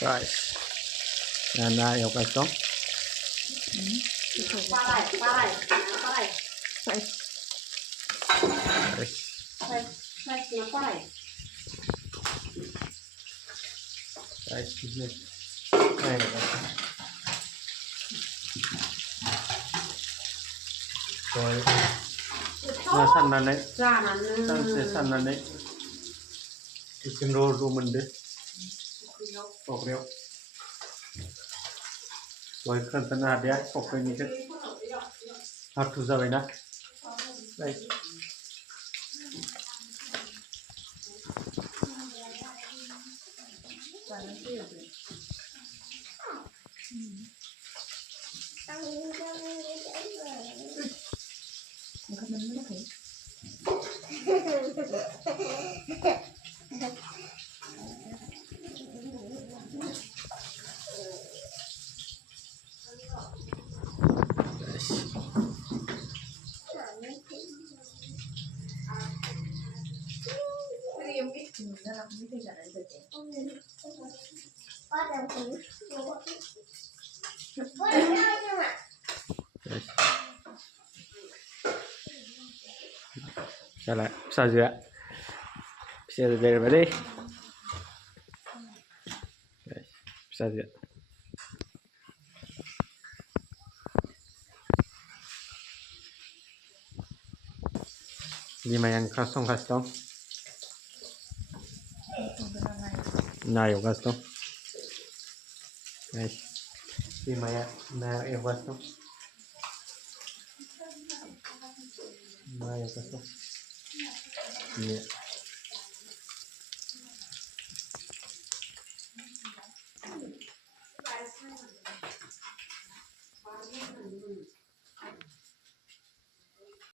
Guys. Na yêu cái đó. Qua lại. Này, nó qua lại. Guys, này. Rồi. Nó săn lên đấy. Ra mà Săn lên đấy. Ikan roll mình đấy. Pok reo. Rồi kan tana dia pok ini kan. Harus zawai na. Baik. Salah, saja. Bisa dari mana? Bisa saja. Lima yang kosong. Nah, yang kosong. Guys, lima yang kosong. Nah, yang kosong. Iya.